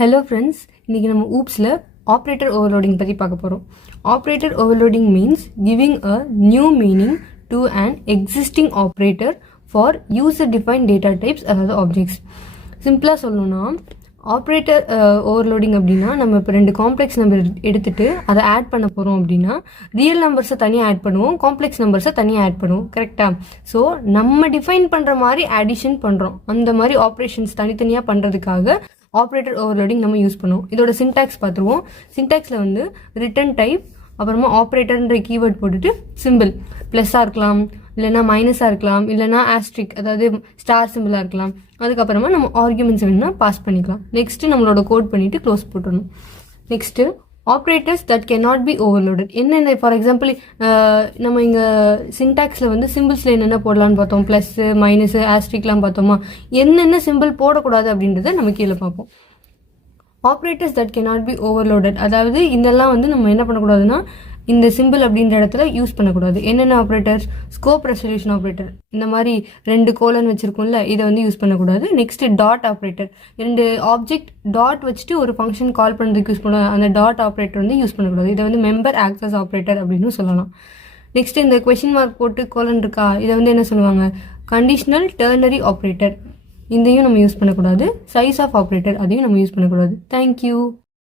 Hello friends, இன்றைக்கி நம்ம ஊப்ஸில் operator overloading பற்றி பார்க்க போகிறோம். Operator overloading means giving a new meaning to an existing operator for user define data types, அதாவது objects. சிம்பிளாக சொல்லணும்னா ஆப்ரேட்டர் ஓவர்லோடிங் அப்படின்னா நம்ம இப்போ 2 காம்ப்ளெக்ஸ் நம்பர் எடுத்துகிட்டு அதை ஆட் பண்ண போகிறோம் அப்படின்னா ரியல் நம்பர்ஸை தனியாக ஆட் பண்ணுவோம், காம்ப்ளெக்ஸ் நம்பர்ஸை தனியாக ஆட் பண்ணுவோம். கரெக்டாக? ஸோ நம்ம டிஃபைன் பண்ணுற மாதிரி ஆடிஷன் பண்ணுறோம். அந்த மாதிரி ஆப்ரேஷன்ஸ் தனித்தனியாக பண்ணுறதுக்காக ஆப்ரேட்டர் ஓவர்லோடிங் நம்ம யூஸ் பண்ணுவோம். இதோட சின்டாக்ஸ் பார்த்துருவோம். சின்டாக்ஸில் வந்து ரிட்டர்ன் டைப், அப்புறமா ஆப்ரேட்டர்ன்ற கீவேர்ட் போட்டுட்டு சிம்பிள் ப்ளஸ்ஸாக இருக்கலாம், இல்லைனா மைனஸாக இருக்கலாம், இல்லைனா ஆஸ்ட்ரிக் அதாவது ஸ்டார் சிம்பிளாக இருக்கலாம். அதுக்கப்புறமா நம்ம ஆர்குமெண்ட்ஸ் வேணும்னா பாஸ் பண்ணிக்கலாம். நெக்ஸ்ட்டு நம்மளோட கோட் பண்ணிவிட்டு க்ளோஸ் போட்டுடணும். Next operators that cannot be overloaded. என்னென்ன ஃபார் எக்ஸாம்பிள் நம்ம இங்கே சின்டாக்ஸில் வந்து சிம்பிள்ஸில் என்னென்ன போடலான்னு பார்த்தோம். ப்ளஸ்ஸு, மைனஸு, ஆஸ்ட்ரிக்லாம் பார்த்தோமா. என்னென்ன சிம்பிள் போடக்கூடாது அப்படின்றத நம்ம கீழே பார்ப்போம். Operators that cannot be overloaded, அதாவது இதெல்லாம் வந்து நம்ம என்ன பண்ணக்கூடாதுன்னா இந்த சிம்பிள் அப்படின்ற இடத்துல யூஸ் பண்ணக்கூடாது. என்னென்ன ஆப்ரேட்டர்ஸ்? ஸ்கோப் ரெசல்யூஷன் ஆப்ரேட்டர், இந்த மாதிரி 2 கோலன் வச்சுருக்கோம்ல, இதை வந்து யூஸ் பண்ணக்கூடாது. Next dot operator, 2 object dot வச்சுட்டு ஒரு ஃபங்க்ஷன் கால் பண்ணுறதுக்கு யூஸ் பண்ணுவோம். அந்த டாட் ஆப்ரேட்டர் வந்து யூஸ் பண்ணக்கூடாது. இதை வந்து மெம்பர் ஆக்சஸ் ஆப்ரேட்டர் அப்படின்னு சொல்லலாம். நெக்ஸ்ட் இந்த கொஷின் மார்க் போட்டு கோலன் இருக்கா, இதை வந்து என்ன சொல்லுவாங்க? கண்டிஷனல் டெர்னரி ஆப்ரேட்டர், இதையும் நம்ம யூஸ் பண்ணக்கூடாது. சைஸ் ஆஃப் ஆப்ரேட்டர், அதையும் நம்ம யூஸ் பண்ணக்கூடாது. தேங்க்யூ.